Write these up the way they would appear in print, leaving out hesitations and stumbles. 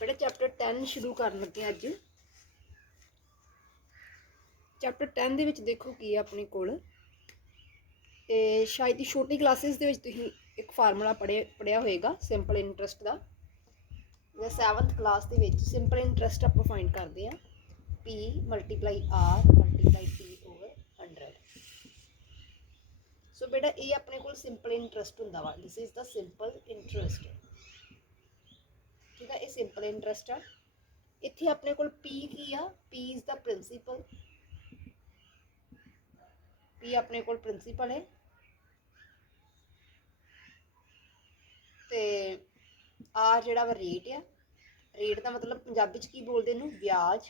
बेटा चैप्टर 10 शुरू कर लगे अज। चैप्टर 10 दे विच देखो की है अपने कोल शायद ही छोटी क्लासिस दे विच तुसीं एक फार्मूला पढ़िया होएगा सिंपल इंटरस्ट का। ਜਾਂ 7th क्लास ਦੇ ਵਿੱਚ ਸਿੰਪਲ ਇੰਟਰਸਟ ਆਪਾਂ ਫਾਈਂਡ ਕਰਦੇ ਆ P multiply R multiply T over 100। ਸੋ ਬੇਟਾ ਇਹ ਆਪਣੇ ਕੋਲ ਸਿੰਪਲ ਇੰਟਰਸਟ ਹੁੰਦਾ ਵਾ। This is the simple interest. ਠੀਕ ਆ, ਇਹ ਸਿੰਪਲ ਇੰਟਰਸਟ ਆ। ਇੱਥੇ ਆਪਣੇ ਕੋਲ P ਕੀ ਆ? P is the principal. P ਆਪਣੇ ਕੋਲ ਪ੍ਰਿੰਸੀਪਲ ਹੈ ਤੇ आर जिहड़ा वा रेट आ। रेट का मतलब पंजाबी च की बोलते हैं ब्याज।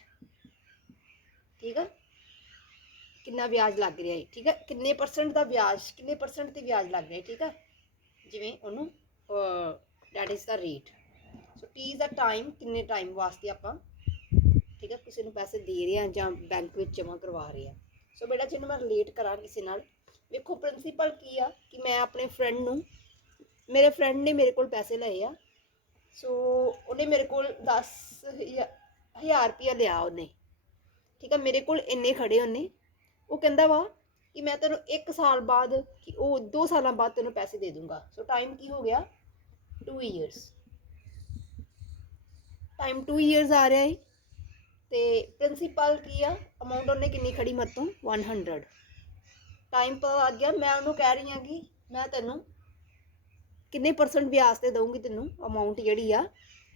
ठीक है, कितना ब्याज लग रहा है। ठीक है, किन्ने परसेंट का ब्याज, किन्ने परसेंट ते ब्याज लग रहा है। ठीक है, जिवें उन्होंने that is the rate. So T is the time, किन्ने टाइम वास्ते आपां ठीक है किसी नूं पैसे दे रहे हैं जां बैंक में जमा करवा रहे हैं। सो बेटा जिन्होंने मैं रिलेट करा किसी नाल, देखो प्रिंसीपल की आ कि मैं अपने फ्रेंड नूं, मेरे फ्रेंड ने मेरे को पैसे लए आ। सो उन्हें मेरे को 10,000 रुपया लिया उन्हें। ठीक है, मेरे को इन्ने खड़े उन्हें, वो कहता वा कि मैं तेनों 1 साल बाद कि 2 साल बाद तेनों पैसे दे दूँगा। सो टाइम की हो गया 2 ईयर्स। टाइम 2 ईयर्स आ रहा है तो प्रिंसीपल की आ अमाउंट उन्हें कितनी खड़ी मत तो 100। टाइम पता लग गया। मैं उन्होंने कह रही हाँ कि मैं तेनों किन्ने परसेंट ब्याज से दूँगी तेनों अमाउंट जी आ,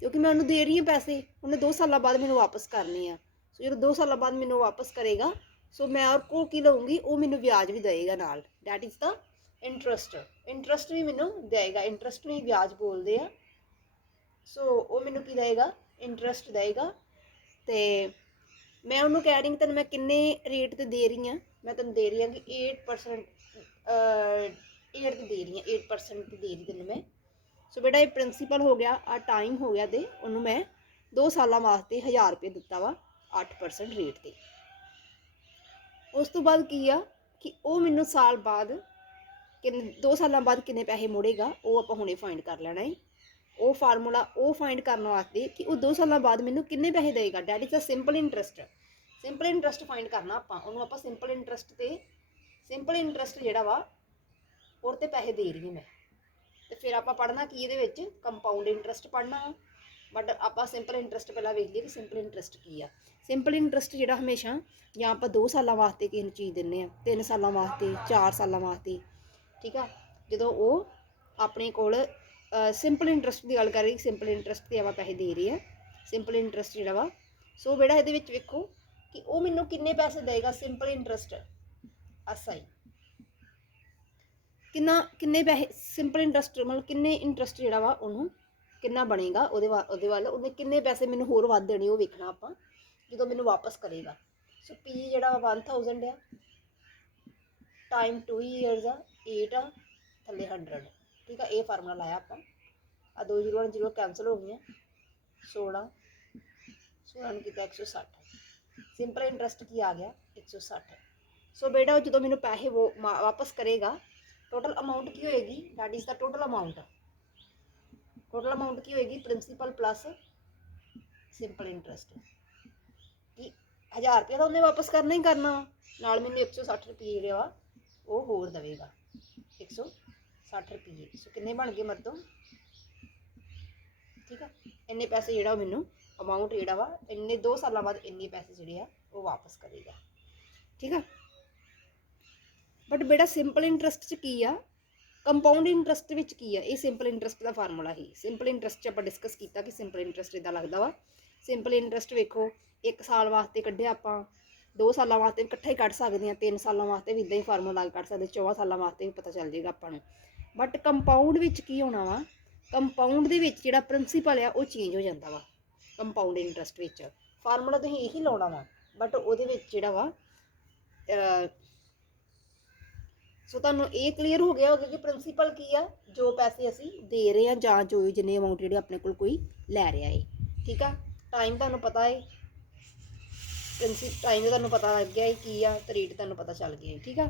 क्योंकि मैं उन्होंने दे रही हूँ पैसे, उन्हें 2 साल बाद मैंने वापस करने आ। सो जो 2 साल बाद मैंने वापस करेगा, सो मैं और को की लूँगी, वो मैंने ब्याज भी देगा नाल। That is the interest. Interest भी मैनू देगा, इंटरस्ट नहीं ब्याज बोलते हैं। सो वो मैनू की देगा, इंटरस्ट देगा। तो मैं उन्होंने कह रही तेन मैं किन्ने रेट ते दे रही हाँ, मैं तेन दे रही हाँ कि 8% 8 दे रही हैं, 8% दे रही तेन मैं। सो बेटा ये प्रिंसीपल हो गया, आ टाइम हो गया, तो उन्होंने मैं 2 साल वास्ते 1000 रुपये दिता वा 8% रेट ते। उस तो बाद की आ कि वो मैनू साल बाद कि 2 साल बाद किन्ने पैसे मुड़ेगा, वो आप हुणे फाइंड कर लेना है। वो फार्मूला वो फाइंड करने वास्ते कि वो 2 साल बाद मैनू किन्ने पैसे देगा, that is the simple interest. Simple interest find करना उन्होंने आप सिंपल इंटरस्ट ते सिंपल इंटरस्ट जिहड़ा वा और तो पैसे दे रही मैं। तो फिर आप पढ़ना कि ये कंपाउंड इंटरस्ट पढ़ना। बट आप सिंपल इंटरस्ट पहला वेख लिए कि सिंपल इंटरस्ट की आ। सिंपल इंटरस्ट जो हमेशा या आप 2 साल वास्ते किसी चीज़ दें, 3 साल वास्ते, 4 साल वास्ते। ठीक है, जो वो अपने कोल सिंपल इंटरस्ट की गल कर रही, सिंपल इंटरस्ट से आप पैसे दे रहे हैं, सिंपल इंटरस्ट जो वा। सो बेटा ये वेखो कि वो मैनू किन्ने पैसे देगा सिंपल इंटरस्ट SI किन्ने पैसे सिंपल इंटरस्ट मतलब किन्ने इंटरस्ट जोड़ा वा उन्होंने किन्ना बनेगा, वो वाल उन्हें किन्ने पैसे मैंने होर वध देने वो वेखना आप जो मैंने वापस करेगा। सो P जोड़ा 1000 आ, टाइम 2 ईयर्स आ, 8 आ, थले 100। ठीक है, ये फार्मूला लाया आप 2 0 0 कैंसल हो गई, 16 16 किया 160। सिंपल इंटरस्ट की आ गया 160। सो बेटा जो मैंने पैसे वो वापस करेगा, टोटल अमाउंट की होएगी, that is the total amount. Total amount की होएगी प्रिंसीपल प्लस सिंपल इंटरस्ट कि 1000 रुपया तो उन्हें वापस करना ही करना, नाल मैंने 160 रुपये जो वा वो होर देगा 160 रुपये। सो किन्ने बन गए मतलब। ठीक है, इन्ने पैसे जो मैनू अमाउंट जोड़ा वा इन्ने 2 साल बाद इन्ने पैसे जोड़े वो वापस करेगा। ठीक है, बट बेटा सिंपल इंटरस्ट च की आ, कंपाउंड इंटरस्ट विच की है, ये सिंपल इंटरस्ट का फार्मूला ही। सिंपल इंटरस्ट आप डिस्कस किया कि सिंपल इंटरस्ट इदा लगता वा। सिंपल इंटरस्ट वेखो 1 साल वास्ते कढ़े आप, 2 साल वास्ते इकट्ठा ही कढ़ सकते हैं, 3 साल वास्ते भी इदा ही फार्मूला कढ़ सकते, 4 साल वास्ते भी पता चल जाएगा आपको। बट कंपाउंड विच की होना वा, कंपाउंड दे विच जिहड़ा प्रिंसीपल है वो चेंज हो जाता वा। कंपाउंड इंटरस्ट विच फार्मूला तुसीं यही लाउणा वा, बट उहदे विच जिहड़ा वा सो तुहानूं ये क्लीयर हो गया होगा कि प्रिंसीपल की है जो पैसे असी दे रहे हैं जां जो जिन्ने अमाउंट जी अपने कोई लै रहा है। ठीक है, टाइम तुहानूं पता है, टाइम तुहानूं पता लग गया है की आ, तो रेट तुहानूं पता चल गया है। ठीक है,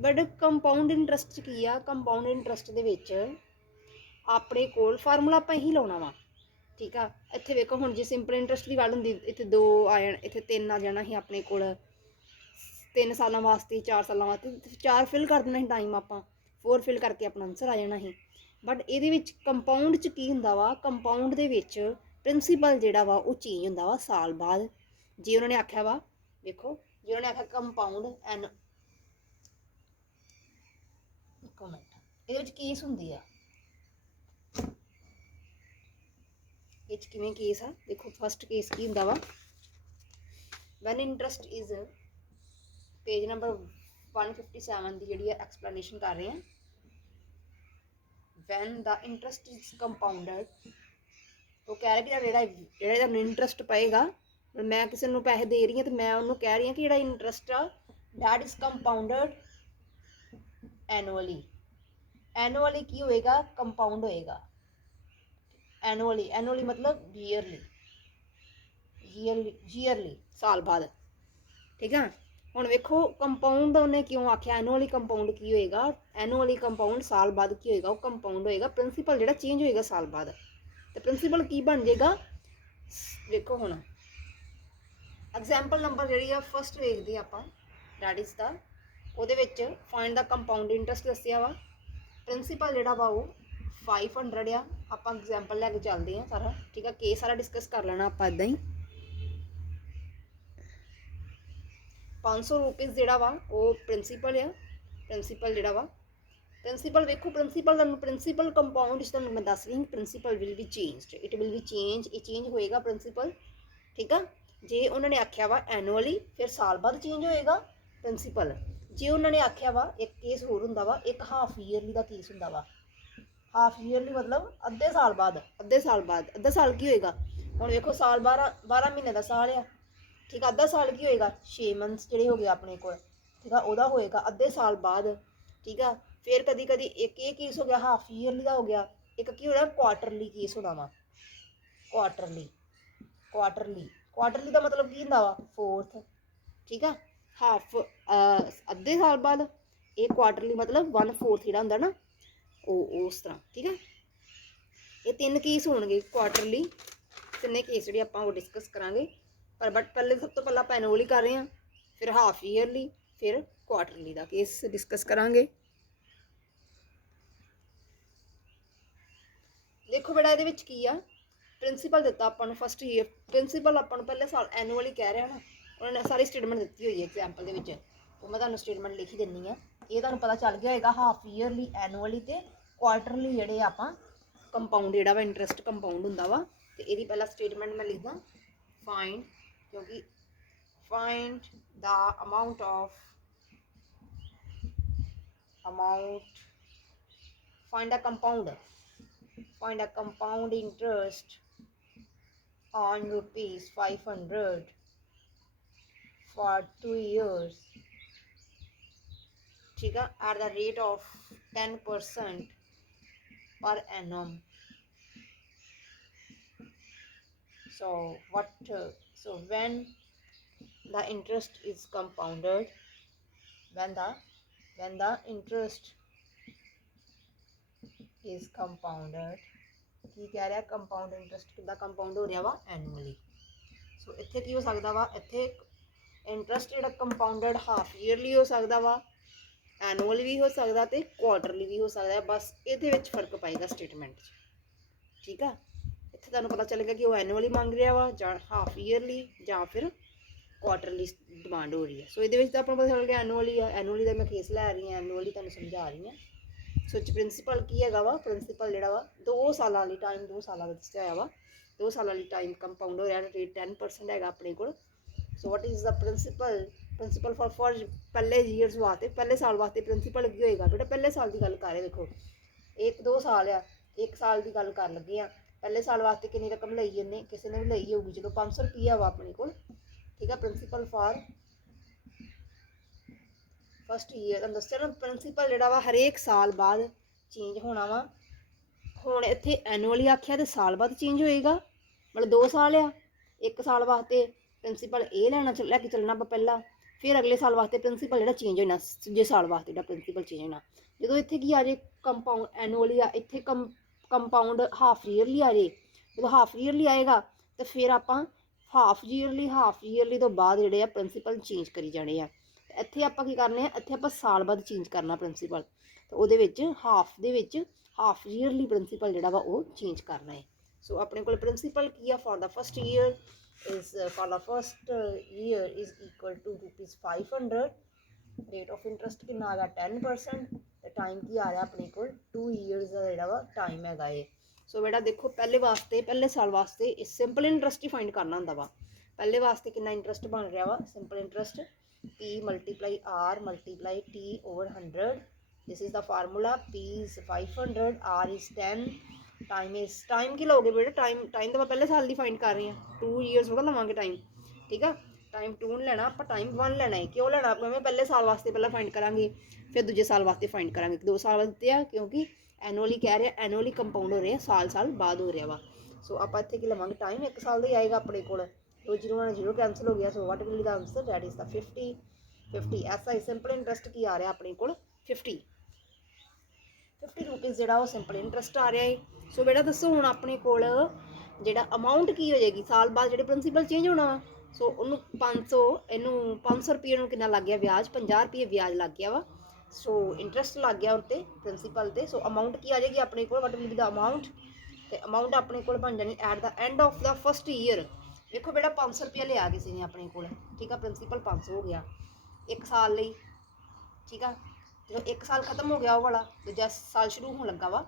बट कंपाउंड इंटरस्ट की आ, कंपाउंड इंटरस्ट दे विच अपने कोल फार्मूला आपां यही लाउणा वा। ठीक है। इत्थे वेखो हुण जे सिंपल इंटरस्ट की गल हुंदी इत्थे 2 आ जाण, इत्थे 3 आ जाना ही अपने कोल 3 सालां वास्ते 4 सालां वास्ते 4 फिल कर देना ही टाइम आपां 4 फिल करके अपना आंसर आ जाना ही। बट इहदे विच कंपाउंड च की हुंदा वा, कंपाउंड दे विच प्रिंसीपल जिहड़ा वा वो चेंज हुंदा वा साल बाद। जे उन्होंने आख्या वा देखो, जे उन्होंने आख्या कंपाउंड एन एक मिनट इहदे विच केस हुंदी आ, इच किवें केस आ देखो। फस्ट केस की हुंदा वा when interest is page number 157 की जिहड़ी एक्सप्लेनेशन कर रहे हैं। When the interest is compounded, वो कह रहा कि जिहड़ा इंटरस्ट पएगा, मैं किसी नूं पैसे दे रही हूँ तो मैं उन्होंने कह रही हूँ कि जिहड़ा इंटरस्ट आ that is compounded annually. Annually की होएगा, कंपाउंड होएगा एनुअली। एनुअली मतलब ईयरली, ईयरली साल बाद। ठीक है। हुण वेखो कंपाउंड उन्हें क्यों आख्या एनुअली कंपाउंड की होएगा, एनुअली कंपाउंड साल बाद की होएगा, वो कंपाउंड होएगा प्रिंसीपल जिहड़ा चेंज होएगा साल बाद। तो प्रिंसीपल की बन जाएगा देखो हुण एग्जाम्पल नंबर जी फस्ट वेखते आप डैट इज द ਉਹਦੇ ਵਿੱਚ फाइंड द कंपाउंड इंटरस्ट दसिया वा। प्रिंसीपल जिहड़ा वा वो 500 आ। आप एग्जाम्पल लैके चलते हैं सारा, ठीक है। केस सारा डिस्कस कर लेना आप इदां ही। 500 रुपीज़ जिहड़ा वा वो प्रिंसीपल आ। प्रिंसीपल जिहड़ा वा प्रिंसीपल वेखो, प्रिंसीपल कंपाउंड तुहानूं मैं दस रही principal will be changed, it will be change, ये चेंज होएगा प्रिंसीपल। ठीक है। जे उन्होंने आख्या वा एनुअली फिर साल बाद चेंज होएगा प्रिंसीपल। जे उन्होंने आख्या वा एक केस होर हुंदा वा, एक हाफ ईयरली का केस हुंदा वा। हाफ ईयरली मतलब अद्धे साल बाद, अद्धे साल बाद, अद्धा साल की होएगा। हुण देखो साल 12 महीने का साल आ, ठीक है। अद्धा साल की होएगा 6 मंथ्स जिहड़े हो गए अपने कोल, ठीक है। ओहदा होएगा अद्धे साल बाद, ठीक है। फिर कदी कदी एक ये केस हो गया हाफ ईयरली का हो गया, एक की होना क्वार्टरली केस होना वा। क्वार्टरली क्वार्टरली क्वार्टरली का मतलब की हुंदा वा फोर्थ, ठीक है। हाफ अद्धे साल बाद, ये क्वार्टरली मतलब 1/4 जिहड़ा हुंदा ना उस तरह, ठीक है। ये 3 केस होणगे क्वार्टरली, तिन्ने केस जिहड़े आपां वो डिस्कस करांगे। पर बट पहले सब तो पहले आपां एनुअली कर रहे हैं, फिर हाफ ईयरली, फिर क्वार्टरली का केस डिस्कस करांगे। देखो बेटा इहदे विच की आ प्रिंसीपल दिता आपां नूं फस्ट ईयर, प्रिंसीपल आपां नूं पहले साल एनुअली कह रहा ना, उन्होंने सारी स्टेटमेंट दी हुई है एग्जाम्पल के विच, वो मैं तुहानूं स्टेटमेंट लिखी दिंदी हाँ। ये तुहानूं पता चल गया होएगा हाफ ईयरली, एनुअली ते क्वार्टरली जिहड़े आपां कंपाउंड जिहड़ा वा इंटरस्ट कंपाउंड हुंदा वा। ते इहदी पहला स्टेटमेंट मैं लिखदा फाइंड, क्योंकि find the amount find the compound, find a compound interest on rupees 500 for 2 years, ठीक है, at the rate of 10% per annum. So when the interest is compounded, when the interest is compounded, की कह रहा compound interest कितना compound हो रहा वा annually. सो इत्थे की हो सकता वा, इत्थे इंटरस्ट जिहड़ा कंपाउंडड हाफ ईयरली हो सकता वा, एनुअल भी हो सकता तो क्वार्टरली भी हो सकता है। बस ये फर्क पाएगा स्टेटमेंट, ठीक है। इत्थे तुहानूं पता चलेगा कि वो एनुअली मांग रहा वा जां हाफ ईयरली जां फिर क्वार्टरली डिमांड हो रही है। सो ये तो पता चल गया एनुअली आ, एनुअली का मैं केस लै रही हूँ, एनुअली तुहानूं समझा रही हूँ। सो प्रिंसीपल की है वा, प्रिंसीपल जिहड़ा वा 2 साल वाली टाइम 2 साल का दस्सिया होया वा, 2 साल वाली टाइम कंपाउंड हो रहा रेट 10% है अपने को। So what is the principal for पहले ईयर्स वास्ते, पहले साल वास्ते प्रिंसीपल की होएगा बेटा, पहले साल की गल कर रहे देखो 1-2 साल आ, 1 साल की गल कर लगे आ। पहले साल वास्ते कितनी रकम लई इन्हें, किसी ने भी लई होगी, चलो 500 रुपया वा अपने को, ठीक है। प्रिंसीपल फॉर फस्ट ईयर दस्सिया ना, प्रिंसीपल जिहड़ा वा हरेक साल बाद चेंज होना वा। हुण इत्थे एनुअली आख्या तो साल बाद चेंज होएगा, मतलब 2 साल आ, 1 साल वास्ते प्रिंसीपल ये लैके चलना पहला, फिर अगले साल वास्ते प्रिंसीपल जिहड़ा चेंज होना दूजे साल वास्ते जिहड़ा प्रिंसीपल चेंज होना। जो इत्थे की आ जाए कंपाउंड एनुअली आ, इत्थे कंपाउंड हाफ ईयरली आ जाए ਜਦੋਂ ਹਾਫ ਈਅਰਲੀ ਆਏਗਾ ਤੇ ਫਿਰ ਆਪਾਂ ਹਾਫ ਈਅਰਲੀ ਤੋਂ ਬਾਅਦ ਜਿਹੜੇ ਆ ਪ੍ਰਿੰਸੀਪਲ ਚੇਂਜ ਕਰੀ ਜਾਣੇ ਆ। ਇੱਥੇ ਆਪਾਂ ਕੀ ਕਰਨੇ ਆ, ਇੱਥੇ ਆਪਾਂ ਸਾਲ ਬਾਅਦ ਚੇਂਜ ਕਰਨਾ ਪ੍ਰਿੰਸੀਪਲ, ਤੇ ਉਹਦੇ ਵਿੱਚ ਹਾਫ ਈਅਰਲੀ ਪ੍ਰਿੰਸੀਪਲ ਜਿਹੜਾ ਵਾ ਉਹ ਚੇਂਜ ਕਰਨਾ ਹੈ। ਸੋ ਆਪਣੇ ਕੋਲ ਪ੍ਰਿੰਸੀਪਲ ਕੀ ਆ, for the first year is equal to ₹500, rate of interest ਕਿੰਨਾ ਆ ਗਿਆ 10%, ਤੇ ਟਾਈਮ ਕੀ ਆ ਰਿਹਾ ਆਪਣੇ ਕੋਲ 2 ਈਅਰਸ ਦਾ ਜਿਹੜਾ ਵਾ ਟਾਈਮ ਹੈਗਾ ਏ। ਸੋ ਬੇਟਾ ਦੇਖੋ ਪਹਿਲੇ ਸਾਲ ਵਾਸਤੇ ਇਹ ਸਿੰਪਲ ਇੰਟਰਸਟ ਹੀ ਫਾਈਂਡ ਕਰਨਾ ਹੁੰਦਾ ਵਾ। ਪਹਿਲੇ ਵਾਸਤੇ ਕਿੰਨਾ ਇੰਟਰਸਟ ਬਣ ਰਿਹਾ ਵਾ, simple interest P multiply R multiply T over 100, this is the formula, P is 500, R is 10, time की लोगे बेटा, टाइम तो मैं पहले साल की फाइंड कर रही हाँ, 2 ईयर्स होगा लवांगे टाइम, ठीक है। टाइम 2 नहीं लेना, आप टाइम 1 लेना है। क्यों लेना, मैं पहले साल वास्ते पहले फाइंड करांगे, फिर दूजे साल वास्ते फाइंड करांगे। 2 साल वास्ते आ क्योंकि एनुअली कह रहे हैं, एनुअली कंपाउंड हो रहे हैं, साल बाद हो रहा वा। सो आप इतने की लवांगे टाइम 1 साल का ही आएगा अपने को, 2 0 कैंसिल हो गया। So what will the answer, that is the 50 ऐसा ही सिंपल इंटरस्ट की आ रहा अपने को 50 रुपीज़ ਜਿਹੜਾ ਉਹ ਸਿੰਪਲ ਇੰਟਰਸਟ ਆ ਰਿਹਾ ਹੈ। ਸੋ ਬੇਟਾ ਦੱਸੋ ਹੁਣ ਆਪਣੇ ਕੋਲ ਜਿਹੜਾ ਅਮਾਊਂਟ ਕੀ ਹੋ ਜਾਏਗੀ ਸਾਲ ਬਾਅਦ, ਜਿਹੜੇ ਪ੍ਰਿੰਸੀਪਲ ਚੇਂਜ ਹੋਣਾ ਵਾ। ਸੋ ਉਹਨੂੰ 500, ਇਹਨੂੰ 500 ਰੁਪਏ ਨੂੰ ਕਿੰਨਾ ਲੱਗ ਗਿਆ ਵਿਆਜ, 50 ਰੁਪਏ ਵਿਆਜ ਲੱਗ ਗਿਆ ਵਾ। ਸੋ ਇੰਟਰਸਟ ਲੱਗ ਗਿਆ ਉੱਤੇ ਪ੍ਰਿੰਸੀਪਲ ਤੇ। ਸੋ ਅਮਾਊਂਟ ਕੀ ਆ ਜਾਏਗੀ ਆਪਣੇ ਕੋਲ, ਵਟ ਵਿਲ ਬੀ ਦਾ ਅਮਾਊਂਟ, ਤੇ ਅਮਾਊਂਟ ਆਪਣੇ ਕੋਲ ਬਣ ਜਾਣੀ at the end of the first year. ਦੇਖੋ ਬੇਟਾ 500 ਰੁਪਏ ਲਿਆ ਕਿਸੇ ਨੇ ਆਪਣੇ ਕੋਲ, ਠੀਕ ਆ, ਪ੍ਰਿੰਸੀਪਲ 500 ਹੋ ਗਿਆ 1 ਸਾਲ ਲਈ, ਠੀਕ ਆ। ਜਦੋਂ 1 ਸਾਲ ਖਤਮ ਹੋ ਗਿਆ ਉਹ ਵਾਲਾ, ਦੂਜਾ ਸਾਲ ਸ਼ੁਰੂ ਹੋਣ ਲੱਗਾ ਵਾ,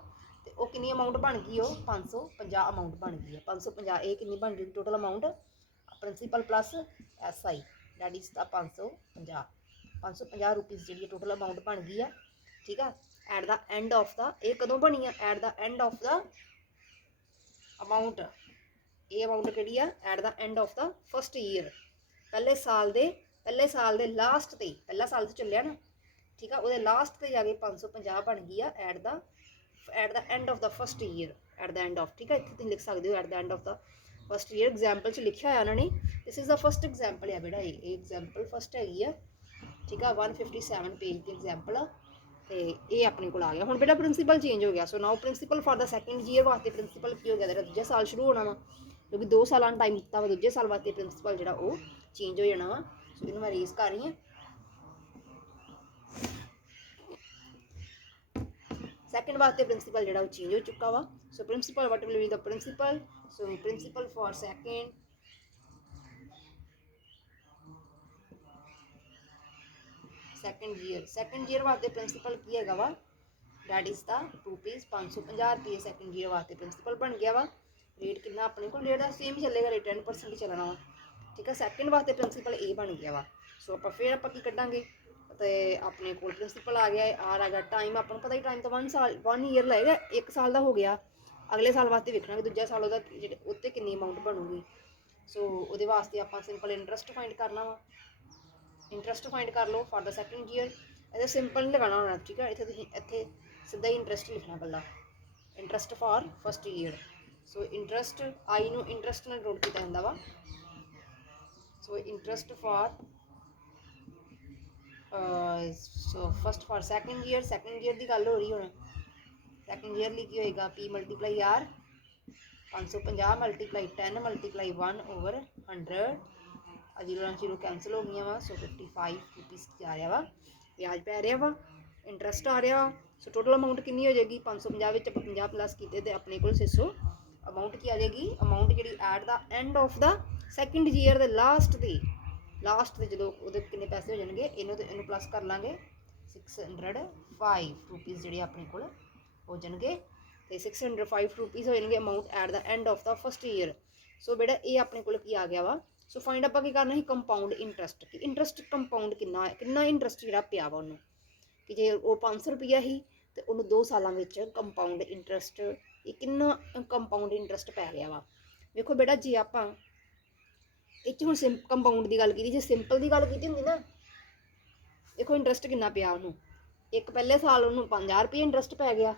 ਤੇ ਉਹ ਕਿੰਨੀ ਅਮਾਊਂਟ ਬਣ ਗਈ, ਉਹ 550 ਅਮਾਊਂਟ ਬਣ ਗਈ ਹੈ। 550 ਇਹ ਕਿੰਨੀ ਬਣ ਗਈ total amount, principal plus SI, that is the 550 rupees ਜਿਹੜੀ ਟੋਟਲ ਅਮਾਊਂਟ ਬਣ ਗਈ ਆ, ਠੀਕ ਆ। ਐਟ ਦਾ ਐਂਡ ਆਫ ਦਾ, ਇਹ ਕਦੋਂ ਬਣੀ ਆ, at the end of the amount, ਇਹ ਅਮਾਊਂਟ ਕਿਹੜੀ ਆ, at the end of the first year, ਪਹਿਲੇ ਸਾਲ ਦੇ ਲਾਸਟ ਤੇ, ਪਹਿਲਾ ਸਾਲ ਤੇ ਚੱਲਿਆ ਨਾ, ठीक है, वो लास्ट पे जाके 550 बन गई है eight the end of the first year, eight the end of, ठीक है, इतने तुम लिख सकते हो eight the end of the first year. Example च लिखा है उन्होंने, this is the first example है बेटा, ये एग्जाम्पल फस्ट हैगी है, ठीक है, 157 पेज की एग्जाम्पल आ, तो ये अपने को आ गया। हुण बेटा प्रिंसीपल चेंज हो गया। So now principal for the second year वास्ते प्रिंसीपल की हो गया, दूजा साल शुरू होना वा, क्योंकि 2 साल टाइम दिता वा, दूजे साल वास्ते प्रिंसीपल जो चेंज हो जाना वा। सो इन्हूं मैं रेस कर रही हूँ। सैकेंड वास्ते प्रिंसीपल जो चेंज हो चुका वा। So principal what will be the principal, so principal for second year वास्ते प्रिंसीपल की है वा, that is the ₹550 second year वास्ते प्रिंसीपल बन गया वा। रेट कितना अपने को, रेट सेम चलेगा, रेट 10% ही चलना वा, ठीक है। सैकेंड वास्ते प्रिंसीपल ए बन गया वा। सो आप फिर आप की कटांगे, तो अपने को प्रिंसीपल आ गया, आर आ गया, टाइम आपको पता ही, टाइम तो 1 ईयर लगेगा, 1 साल का हो गया। अगले साल वास्ते देखना कि दूजा साल उत्ते कितनी अमाउंट बनूगी। सो वो वास्ते आप सिंपल इंटरस्ट फाइंड करना वा, इंटरस्ट फाइंड कर लो फॉर द सैकेंड ईयर। इतने सिंपल नहीं लगाना होना, ठीक है, इतने सीधा ही इंटरस्ट लिखना पहला, interest for first year. So interest आई नू इंटरस्ट ने नोट किया जाता वा। So interest for so first for second year की गल हो रही हूँ। सैकेंड ईयर की होएगा P multiply R, 550 multiply 10 multiply 1 over 100, 0 cancel हो गई वा। सो 55 रुपीज़ आ रहा वा, ब्याज पै रहा वा, इंटरस्ट आ रहा। सो टोटल अमाउंट कितनी हो जाएगी, 550 आप 50 प्लस किए तो अपने को 600 अमाउंट की आ जाएगी। अमाउंट जी at the end of the second year के लास्ट से जो वो कितने पैसे हो जाएंगे, इनू प्लस कर लाँगे 605 रुपीज़ जी अपने को हो जाएंगे, तो 605 रुपीज़ हो जाएंगे amount at the end of the first year. So बेटा ये अपने को आ गया वा। सो फाइंड आप करना ही कंपाउंड इंटरस्ट, कि इंटरस्ट कंपाउंड कितना इंटरस्ट जो पिया वा उन्होंने, कि जे वो 500 रुपया ही तो उन्होंने 2 सालों में कंपाउंड इंटरस्ट कितना कंपाउंड इंटरस्ट पै रहा वा। देखो बेटा जे आप हम कंपाउंड की गल की, जे सिंपल की गल की होंगी ना, देखो इंटरस्ट कितना पिया उन्होंने, एक पहले साल उन्होंने 50 रुपये इंटरस्ट पै गया,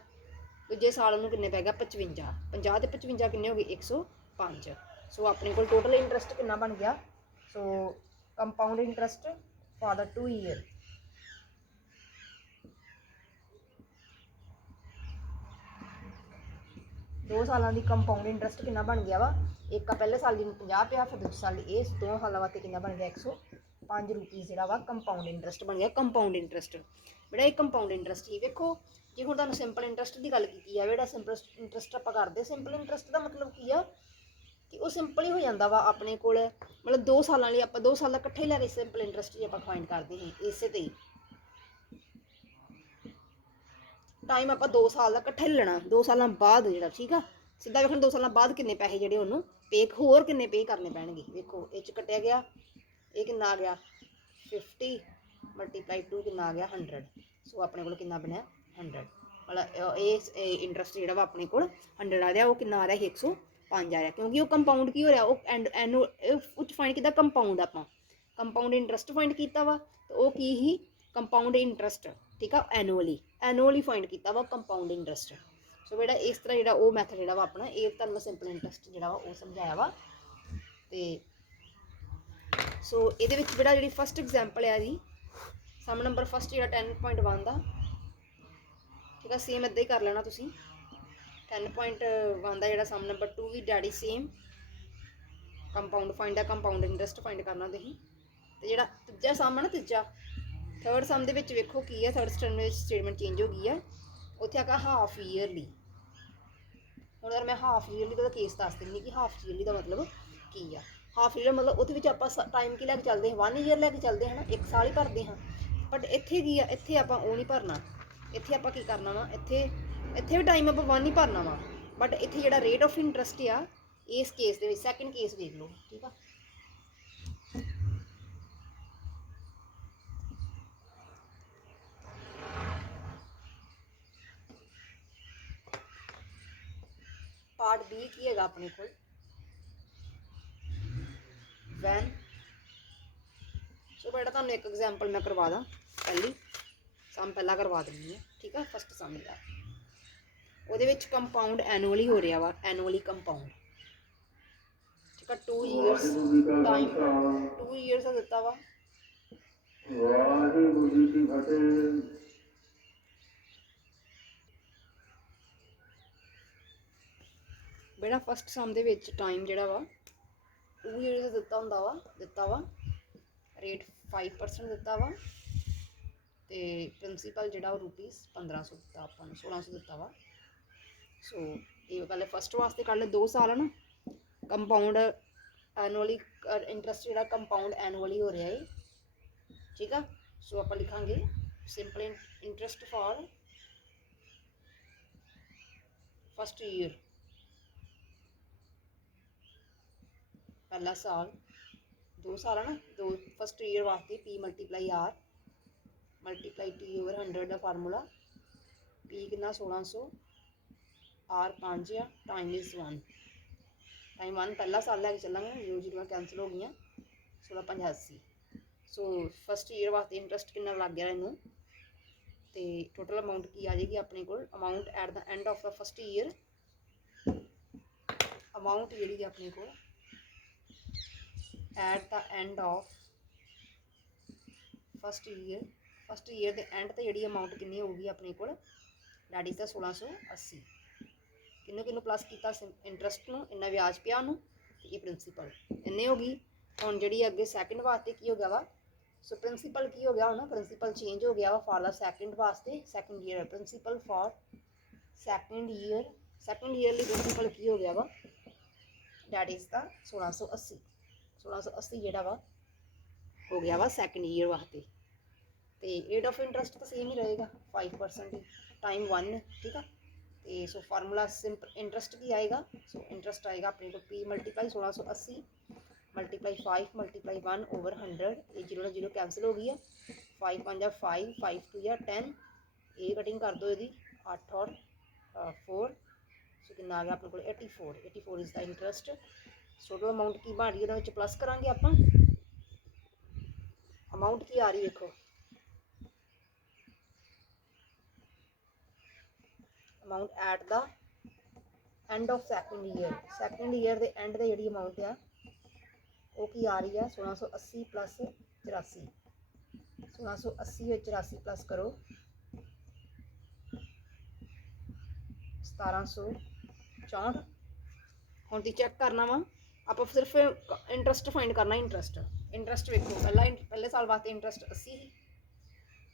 दूजे साल उन्होंने किन्ने पै गया 55, 50 तो 55 किन्ने हो गए 105। सो अपने को टोटल इंटरस्ट कितना बन गया। सो compound interest for the 2 year, 2 ਸਾਲਾਂ ਦੀ ਕੰਪਾਊਂਡ ਇੰਟਰਸਟ ਕਿੰਨਾ ਬਣ ਗਿਆ ਵਾ, ਇੱਕ ਆ ਪਹਿਲੇ ਸਾਲ ਦੀ 50 ਪਿਆ, ਫਿਰ ਦੂਜੇ ਸਾਲ ਦੀ ਇਹ 2 ਸਾਲਾਂ ਵਾਸਤੇ ਕਿੰਨਾ ਬਣ ਗਿਆ 105 ਰੁਪਈਸ ਜਿਹੜਾ ਵਾ ਕੰਪਾਊਂਡ ਇੰਟਰਸਟ ਬਣ ਗਿਆ। ਕੰਪਾਊਂਡ ਇੰਟਰਸਟ ਬੇਟਾ ਇਹ ਕੰਪਾਊਂਡ ਇੰਟਰਸਟ ਹੀ ਵੇਖੋ। ਜੇ ਹੁਣ ਤੁਹਾਨੂੰ ਸਿੰਪਲ ਇੰਟਰਸਟ ਦੀ ਗੱਲ ਕੀਤੀ ਆ, ਜਿਹੜਾ ਸਿੰਪਲ ਇੰਟਰਸਟ ਆਪਾਂ ਕਰਦੇ, ਸਿੰਪਲ ਇੰਟਰਸਟ ਦਾ ਮਤਲਬ ਕੀ ਆ ਕਿ ਉਹ ਸਿੰਪਲ ਹੀ ਹੋ ਜਾਂਦਾ ਵਾ ਆਪਣੇ ਕੋਲ, ਮਤਲਬ 2 ਸਾਲਾਂ ਲਈ ਆਪਾਂ 2 ਸਾਲ ਦਾ ਇਕੱਠੇ ਲੈ ਕੇ ਸਿੰਪਲ ਇੰਟਰਸਟ ਹੀ ਆਪਾਂ ਫਾਈਂਡ ਕਰਦੇ ਹਾਂ ਇਸੇ ਤੇ ਹੀ। ਟਾਈਮ ਆਪਾਂ 2 ਸਾਲ ਦਾ ਇਕੱਠਾ ਹੀ ਲੈਣਾ, 2 ਸਾਲਾਂ ਬਾਅਦ ਜਿਹੜਾ, ਠੀਕ ਆ। ਸਿੱਧਾ ਵੇਖਣ 2 ਸਾਲਾਂ ਬਾਅਦ ਕਿੰਨੇ ਪੈਸੇ ਜਿਹੜੇ ਉਹਨੂੰ ਹੋਰ ਕਿੰਨੇ ਪੇ ਕਰਨੇ ਪੈਣਗੇ। ਵੇਖੋ ਇਹ 'ਚ ਕੱਟਿਆ ਗਿਆ, ਇਹ ਕਿੰਨਾ ਆ ਗਿਆ 50 ਮਲਟੀਪਲਾਈ 2 ਕਿੰਨਾ ਆ ਗਿਆ 100। ਸੋ ਆਪਣੇ ਕੋਲ ਕਿੰਨਾ ਬਣਿਆ 100, ਮਤਲਬ ਇਹ ਇੰਟਰਸਟ ਜਿਹੜਾ ਵਾ ਆਪਣੇ ਕੋਲ 100 ਆ ਰਿਹਾ, ਉਹ ਕਿੰਨਾ ਆ ਰਿਹਾ 105 ਆ ਰਿਹਾ, ਕਿਉਂਕਿ ਉਹ ਕੰਪਾਊਂਡ ਕੀ ਹੋ ਰਿਹਾ, ਉਹ ਐਨੂਅਲ ਉੱਚ ਫਾਈਂਡ ਕੀਤਾ ਕੰਪਾਊਂਡ, ਆਪਾਂ ਕੰਪਾਊਂਡ ਇੰਟਰਸਟ ਫਾਈਂਡ ਕੀਤਾ ਵਾ, ਤੇ ਉਹ ਕੀ ਹੀ ਕੰਪਾਊਂਡ ਇੰਟਰਸਟ, ਠੀਕ ਆ, ਐਨੂਅਲੀ ਫਾਈਂਡ ਕੀਤਾ ਵਾ ਕੰਪਾਊਂਡ ਇੰਟਰਸਟ। ਸੋ ਬੇਟਾ ਇਸ ਤਰ੍ਹਾਂ ਜਿਹੜਾ ਉਹ ਮੈਥਡ ਜਿਹੜਾ ਵਾ ਆਪਣਾ, ਇਹ ਤੁਹਾਨੂੰ ਸਿੰਪਲ ਇੰਟਰਸਟ ਜਿਹੜਾ ਵਾ ਉਹ ਸਮਝਾਇਆ ਵਾ। ਤੇ ਸੋ ਇਹਦੇ ਵਿੱਚ ਬੇਟਾ ਜਿਹੜੀ ਫਸਟ ਐਗਜ਼ਾਮਪਲ ਆ ਜੀ, ਸਮ ਨੰਬਰ ਫਸਟ ਜਿਹੜਾ 10.1 ਦਾ, ਠੀਕ ਆ, ਸੇਮ ਇੱਦਾਂ ਹੀ ਕਰ ਲੈਣਾ ਤੁਸੀਂ। 10.1 ਦਾ ਜਿਹੜਾ ਸਮ ਨੰਬਰ 2 ਵੀ ਡੈਡੀ ਸੇਮ ਕੰਪਾਊਂਡ ਫਾਈਂਡ ਆ, ਕੰਪਾਊਂਡ ਇੰਟਰਸਟ ਫਾਈਂਡ ਕਰਨਾ ਤੁਸੀਂ। ਤੇ ਜਿਹੜਾ ਤੀਜਾ ਸਮ ਆ ਨਾ, ਤੀਜਾ ਥਰਡ ਸਮ ਦੇ ਵਿੱਚ ਵੇਖੋ ਕੀ ਆ, ਥਰਡ ਸਟੇਟਮੈਂਟ ਚੇਂਜ ਹੋ ਗਈ ਆ, ਉੱਥੇ ਆਗਾ ਹਾਫ ਈਅਰਲੀ। ਹੁਣ ਯਾਰ ਮੈਂ ਹਾਫ ਈਅਰਲੀ ਦਾ ਕੇਸ ਦੱਸ ਦਿੰਦੀ ਕਿ ਹਾਫ ਈਅਰਲੀ ਦਾ ਮਤਲਬ ਕੀ ਆ। ਹਾਫ ਈਅਰ ਮਤਲਬ ਉਹਦੇ ਵਿੱਚ ਆਪਾਂ ਟਾਈਮ ਕੀ ਲੈ ਕੇ ਚੱਲਦੇ ਹਾਂ, 1 ਈਅਰ ਲੈ ਕੇ ਚੱਲਦੇ ਹਾਂ ਨਾ, 1 ਸਾਲ ਹੀ ਭਰਦੇ ਹਾਂ। ਬਟ ਇੱਥੇ ਕੀ ਆ, ਇੱਥੇ ਆਪਾਂ ਉਹ ਨਹੀਂ ਭਰਨਾ, ਇੱਥੇ ਆਪਾਂ ਕੀ ਕਰਨਾ ਵਾ, ਇੱਥੇ ਵੀ ਟਾਈਮ ਆਪਾਂ 1 ਹੀ ਭਰਨਾ ਵਾ। ਬਟ ਇੱਥੇ ਜਿਹੜਾ ਰੇਟ ਆਫ ਇੰਟਰਸਟ ਆ ਇਸ ਕੇਸ ਦੇ ਵਿੱਚ, ਸੈਕਿੰਡ ਕੇਸ ਵੇਖ ਲਓ, ਠੀਕ ਆ। ਪਾਰਟ ਬੀ ਕੀ ਹੈਗਾ ਆਪਣੇ ਕੋਲ, ਵੈਨ। ਸੋ ਬੇਟਾ ਤੁਹਾਨੂੰ ਇੱਕ ਐਗਜ਼ਾਮਪਲ ਮੈਂ ਕਰਵਾ ਦਾਂ, ਪਹਿਲੀ ਸਮ ਪਹਿਲਾਂ ਕਰਵਾ ਦਿੰਦੀ ਹਾਂ, ਠੀਕ ਆ। ਫਸਟ ਸਮ ਦਾ ਉਹਦੇ ਵਿੱਚ ਕੰਪਾਊਂਡ ਐਨੂਅਲੀ ਹੋ ਰਿਹਾ ਵਾ, ਐਨੂਅਲੀ ਕੰਪਾਊਂਡ, ਠੀਕ ਆ। 2 ਇਅਰਸ ਟਾਈਮ, 2 ਇਅਰਸ ਦਾ ਦਿੱਤਾ ਵਾ। ਵਾਹਿਗੁਰੂ ਜੀ ਕੀ ਫਤਿਹ। ਬੇਟਾ ਫਸਟ ਸਮ ਦੇ ਵਿੱਚ ਟਾਈਮ ਜਿਹੜਾ ਵਾ 2 ਇਅਰਸ ਦਾ ਦਿੱਤਾ ਵਾ, ਰੇਟ 5% ਦਿੱਤਾ ਵਾ, ਤੇ ਪ੍ਰਿੰਸੀਪਲ ਜਿਹੜਾ ਉਹ ਰੁਪੀਸ 1500 ਦਿੱਤਾ ਆਪਾਂ ਨੂੰ, 1600 ਦਿੱਤਾ ਵਾ। ਸੋ ਇਹ ਪਹਿਲੇ ਫਸਟ ਵਾਸਤੇ ਕਰ ਲੈ, 2 ਸਾਲ ਹੈ ਨਾ, ਕੰਪਾਊਂਡ ਐਨੂਅਲੀ ਇੰਟਰਸਟ ਜਿਹੜਾ ਕੰਪਾਊਂਡ ਐਨੂਅਲੀ ਹੋ ਰਿਹਾ ਹੈ, ਠੀਕ ਆ। ਸੋ ਆਪਾਂ ਲਿਖਾਂਗੇ simple interest for first year, ਪਹਿਲਾ ਸਾਲ, 2 ਸਾਲ ਹੈ ਨਾ, 2 ਫਸਟ ਈਅਰ ਵਾਸਤੇ P multiply R multiply T over 100 ਦਾ ਫਾਰਮੂਲਾ। P ਕਿੰਨਾ 1600, R 5 ਆ, ਟਾਈਮ ਇਜ਼ 1, ਟਾਈਮ 1 ਪਹਿਲਾ ਸਾਲ ਲੈ ਕੇ ਚੱਲਾਂਗੇ, 0 0 ਕੈਂਸਲ ਹੋ ਗਈਆਂ, 1685। ਸੋ ਫਸਟ ਈਅਰ ਵਾਸਤੇ ਇੰਟਰਸਟ ਕਿੰਨਾ ਲੱਗ ਗਿਆ ਇਹਨੂੰ, ਤੇ ਟੋਟਲ ਅਮਾਊਂਟ ਕੀ ਆ ਜਾਏਗੀ ਆਪਣੇ ਕੋਲ, amount at the end of the first year, amount ਜਿਹੜੀ ਆਪਣੇ ਕੋਲ at the end of first year ਦੇ ਐਂਡ ਤੇ ਜਿਹੜੀ ਅਮਾਊਂਟ ਕਿੰਨੀ ਹੋਊਗੀ ਆਪਣੇ ਕੋਲ, ਡੈਟ ਇਜ਼ ਦਾ 1680। ਕਿਹਨੂੰ ਪਲੱਸ ਕੀਤਾ, ਇੰਟਰਸਟ ਨੂੰ, ਇੰਨਾ ਵਿਆਜ ਪਿਆ ਉਹਨੂੰ, ਤੇ ਇਹ ਪ੍ਰਿੰਸੀਪਲ ਇੰਨੇ ਹੋ ਗਈ। ਹੁਣ ਜਿਹੜੀ ਅੱਗੇ ਸੈਕਿੰਡ ਵਾਸਤੇ ਕੀ ਹੋ ਗਿਆ ਵਾ, ਸੋ ਪ੍ਰਿੰਸੀਪਲ ਕੀ ਹੋ ਗਿਆ ਹੁਣ, ਪ੍ਰਿੰਸੀਪਲ ਚੇਂਜ ਹੋ ਗਿਆ ਵਾ ਫਾਰ ਦਾ ਸੈਕਿੰਡ ਵਾਸਤੇ, second year principal for second yearly principal ਕੀ ਹੋ ਗਿਆ ਵਾ, ਡੈਟ ਇਜ਼ ਦਾ 1680 ਜਿਹੜਾ ਵਾ ਹੋ ਗਿਆ ਵਾ ਸੈਕਿੰਡ ਈਅਰ ਵਾਸਤੇ। ਤੇ ਰੇਟ ਆਫ ਇੰਟਰਸਟ ਤਾਂ ਸੇਮ ਹੀ ਰਹੇਗਾ 5%, ਟਾਈਮ 1, ਠੀਕ ਆ। ਤੇ ਸੋ ਫਾਰਮੂਲਾ ਸਿੰਪਲ ਇੰਟਰਸਟ ਕੀ ਆਏਗਾ, ਸੋ ਇੰਟਰਸਟ ਆਏਗਾ ਆਪਣੇ ਕੋਲ P multiply 1680 multiply 5 multiply 1 over 100, ਇਹ 0 ਨਾਲ 0 ਕੈਂਸਲ ਹੋ ਗਈ ਆ, 5 5 ਆ 5, 5 2 ਆ 10, ਇਹ ਕਟਿੰਗ ਕਰ ਦਿਓ ਇਹਦੀ 8 ਔਰ 4, ਸੋ ਕਿੰਨਾ ਆ ਗਿਆ ਆਪਣੇ ਕੋਲ 84 is the interest. Total amount ਕੀ ਬਣ ਰਹੀ ਉਹਦੇ ਵਿੱਚ ਪਲੱਸ ਕਰਾਂਗੇ ਆਪਾਂ, ਅਮਾਊਂਟ ਕੀ ਆ ਰਹੀ ਵੇਖੋ, amount at the end of second year ਦੇ ਐਂਡ ਤੇ ਜਿਹੜੀ ਅਮਾਊਂਟ ਆ ਉਹ ਕੀ ਆ ਰਹੀ ਆ, 1680 ਪਲੱਸ 84, 1680 ਵਿੱਚ 84 ਪਲੱਸ ਕਰੋ, 1700 64 ਹੁਣ ਤੁਸੀਂ ਚੈੱਕ ਕਰਨਾ ਵਾ ਆਪਾਂ ਸਿਰਫ ਇੰਟਰਸਟ ਫਾइंड करना इंटरस्ट वेखो पहले साल वास्ते इंटरस्ट 80 ही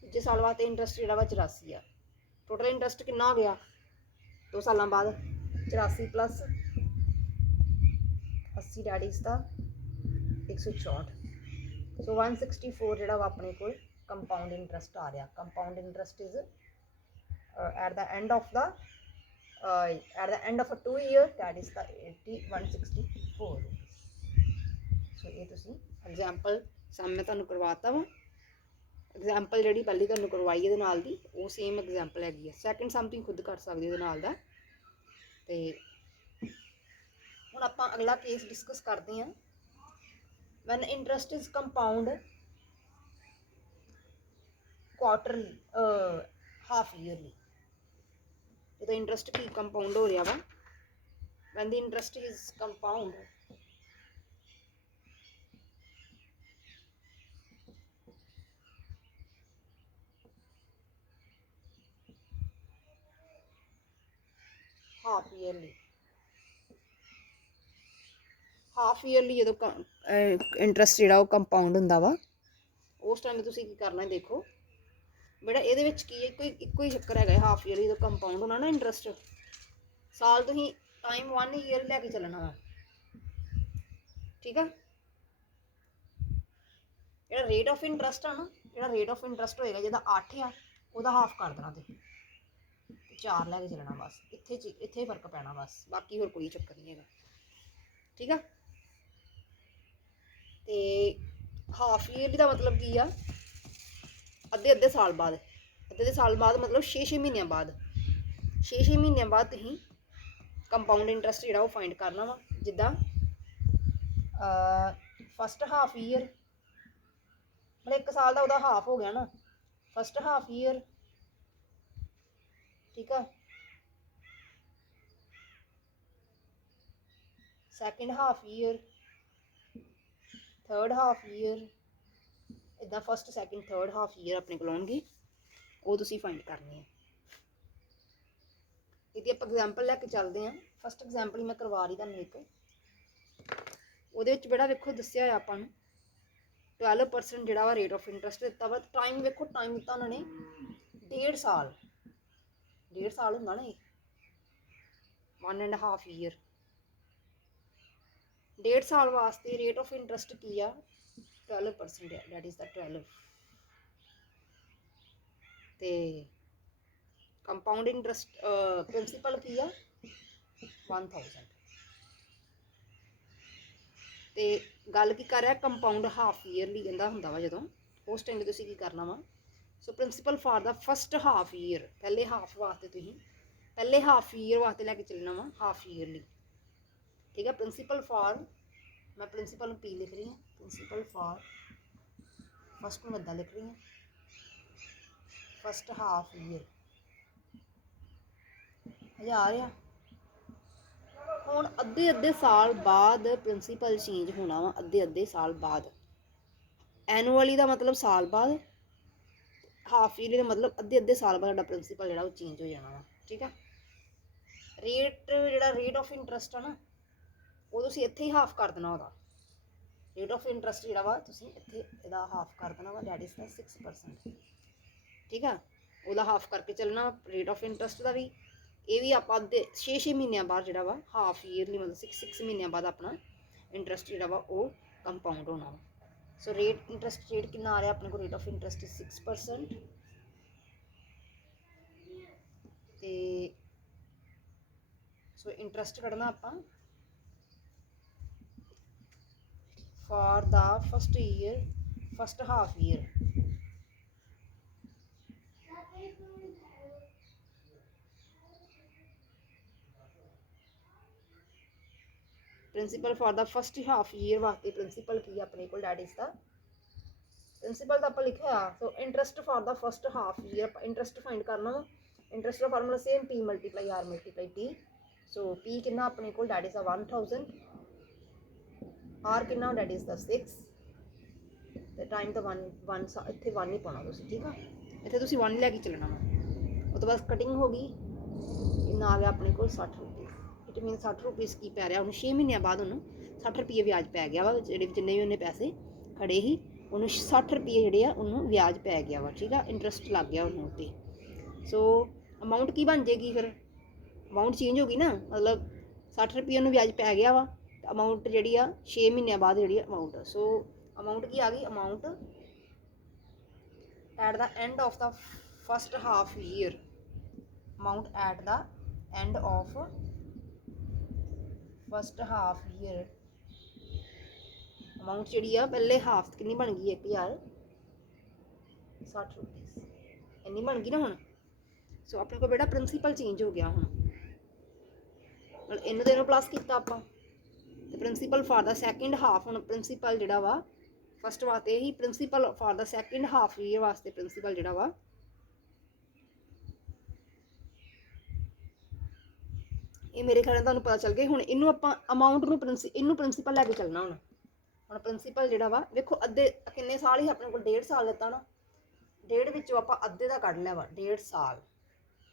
दूजे साल वास्ते इंटरस्ट जो 84 आ टोटल इंटरस्ट कितना हो गया 2 साल बाद 84 प्लस 80 डैट इज द 164 सो 164 जो अपने को कंपाउंड इंटरस्ट आ रहा compound interest is eight the end of the at the end of a 2 year that is the 164 so ये तुसी एग्जांपल सम मैं तुहानू करवाता वा एग्जांपल जिहड़ी पहली तुहानू करवाई इहदे नाल दी वो सेम एग्जांपल हैगी है सैकेंड सम तुसीं खुद कर सकदे इहदे नाल दा ते हुण आपां अगला केस डिस्कस करदे हां when interest is compound quarterly half yearly तो इंटरस्ट की कंपाउंड हो रहा वा when the interest is compound half yearly जो इंटरस्ट जो कंपाउंड हुंदा वा उस टाइम तुसीं की करना देखो बेटा ये की एको ही चक्कर है हाफ ईयरली जो कंपाउंड होना ना इंटरस्ट साल तुसीं टाइम 1 ईयर लैके चलना वा ठीक है जो रेट ऑफ इंटरस्ट है ना जो रेट ऑफ इंटरस्ट होएगा जिहदा 8 आ उहदा हाफ कर देना ते 4 लैके चलना बस इत्थे फर्क पैना बस बाकी होर कोई चक्कर नहीं है ठीक है तो हाफ ईयरली का मतलब की आ अद्धे साल बाद मतलब 6 महीनों बाद 6 महीनों बाद तुसीं कंपाउंड इंटरस्ट जो फाइंड करना वा जिद्दां फस्ट हाफ ईयर मतलब 1 साल का हाफ हो गया ना फस्ट हाफ ईयर ठीक है second half year third half year इदा first second third half year अपने को आउणगे वो तुसीं फाइंड करनी है यदि आप एग्जाम्पल लैके चलते हैं फस्ट एग्जाम्पल मैं करवा रही तुहानूं एक वो बेड़ा वेखो दस्सिया होया आपां नूं 12% जिहड़ा वा रेट ऑफ इंटरस्ट दिता वा टाइम वेखो टाइम दिता उन्होंने 1.5 साल हुंदा ना 1.5 ईयर 1.5 साल वास्ते रेट ऑफ इंटरस्ट की आ 12% दैट इज द 12 ते कंपाउंड इंटरस्ट प्रिंसीपल की आ 1000 ते गल की कर रहा कंपाउंड हाफ ईयरली कहता हुंदा वा जदों उस टाइम तुसीं की करना वा so principal for the first half year पहले हाफ वास्ते तुसीं पहले हाफ ईयर वास्ते लैके चलना वा हाफ ईयरली ठीक है प्रिंसीपल फॉर मैं प्रिंसीपल पी लिख रही हूँ प्रिंसीपल फॉर फस्ट में बदा लिख रही हूँ फस्ट हाफ ईयर 1000 आ हुण अद्धे साल बाद प्रिंसीपल चेंज होना वा अद्धे साल बाद एनुअली का मतलब साल बाद हाफ ईयरली का मतलब अद्धे साल बाद साडा प्रिंसीपल जो चेंज हो जाना वा ठीक है रेट जो रेट ऑफ इंटरस्ट है ना वो तुसीं इत्थे ही हाफ कर देना वह रेट ऑफ इंटरस्ट जो वा तुसीं इत्थे इहदा हाफ कर देना वा दैट इज द 6% ठीक है वह हाफ करके चलना रेट ऑफ इंटरस्ट का भी ये भी आप अद्धे 6 महीनों बाद जो वा हाफ ईयरली मतलब 6 महीनों बाद अपना इंटरस्ट जो वा वो कंपाउंड होना वा सो रेट इंटरस्ट रेट कितना आ रहा अपने को रेट ऑफ इंटरस्ट 6% ते सो इंटरस्ट कढ़ना आपां for the first year first half year principal for the first half year वास्ते प्रिंसीपल की अपने को दैट इज द प्रिंसीपल तो आप लिखा so interest for the first half year interest find करना वा इंटरस्ट का formula same P multiply R multiply T so P कितना अपने को दैट इज द 1000 R कितना दैट इज द 6 तो टाइम तो वन इत्थे 1 ही पाना तुसीं ठीक है इत्थे तुसीं 1 लैके चलना वा उस तो बाद कटिंग हो गई कितना आ गया अपने को 60 रुपये ਇਟ ਮੀਨ 60 ਰੁਪਏ ਕੀ ਪੈ ਰਿਹਾ ਉਹਨੂੰ 6 ਮਹੀਨਿਆਂ ਬਾਅਦ ਉਹਨੂੰ 60 ਰੁਪਏ ਵਿਆਜ ਪੈ ਗਿਆ ਵਾ, ਜਿਹੜੇ ਜਿੰਨੇ ਵੀ ਉਹਨੇ ਪੈਸੇ ਖੜੇ ਸੀ ਉਹਨੂੰ 60 ਰੁਪਏ ਜਿਹੜੇ ਆ ਉਹਨੂੰ ਵਿਆਜ ਪੈ ਗਿਆ ਵਾ, ਠੀਕ ਆ, ਇੰਟਰਸਟ ਲੱਗ ਗਿਆ ਉਹਨੂੰ ਉੱਤੇ। ਸੋ ਅਮਾਊਂਟ ਕੀ ਬਣ ਜਾਏਗੀ ਫਿਰ, ਅਮਾਊਂਟ ਚੇਂਜ ਹੋ ਗਈ ਨਾ, ਮਤਲਬ 60 ਰੁਪਏ ਉਹਨੂੰ ਵਿਆਜ ਪੈ ਗਿਆ ਵਾ, ਅਮਾਊਂਟ ਜਿਹੜੀ ਆ 6 ਮਹੀਨਿਆਂ ਬਾਅਦ ਜਿਹੜੀ ਅਮਾਊਂਟ। ਸੋ ਅਮਾਊਂਟ ਕੀ ਆ ਗਈ, amount at the end of the first half year, amount at the end of first half year, amount ਜਿਹੜੀ ਆ ਪਹਿਲੇ ਹਾਫ ਕਿੰਨੀ ਬਣ ਗਈ 1060 ਰੁਪਏ ਇੰਨੀ ਬਣ ਗਈ ਨਾ ਹੁਣ। ਸੋ ਆਪਣੇ ਕੋਲ ਬੇਟਾ ਪ੍ਰਿੰਸੀਪਲ ਚੇਂਜ ਹੋ ਗਿਆ ਹੁਣ, ਮਤਲਬ ਇਹਨੂੰ ਤੇ ਇਹਨੂੰ ਪਲੱਸ ਕੀਤਾ ਆਪਾਂ, ਤੇ principal for the second half, ਹੁਣ ਪ੍ਰਿੰਸੀਪਲ ਜਿਹੜਾ ਵਾ ਫਸਟ ਵਾਸਤੇ ਹੀ principal for the second half year ਵਾਸਤੇ ਪ੍ਰਿੰਸੀਪਲ ਜਿਹੜਾ ਵਾ ਇਹ ਮੇਰੇ ਖਿਆਲ ਨਾਲ ਤੁਹਾਨੂੰ ਪਤਾ ਚੱਲ ਗਿਆ। ਹੁਣ ਇਹਨੂੰ ਆਪਾਂ ਅਮਾਊਂਟ ਨੂੰ ਇਹਨੂੰ ਪ੍ਰਿੰਸੀਪਲ ਲੈ ਕੇ ਚੱਲਣਾ ਹੁਣ। ਹੁਣ ਪ੍ਰਿੰਸੀਪਲ ਜਿਹੜਾ ਵਾ ਵੇਖੋ ਅੱਧੇ ਕਿੰਨੇ ਸਾਲ ਹੀ ਆਪਣੇ ਕੋਲ 1.5 ਸਾਲ ਦਿੱਤਾ ਨਾ, 1.5 ਵਿੱਚੋਂ ਆਪਾਂ ਅੱਧੇ ਦਾ ਕੱਢ ਲਿਆ ਵਾ 1.5 ਸਾਲ,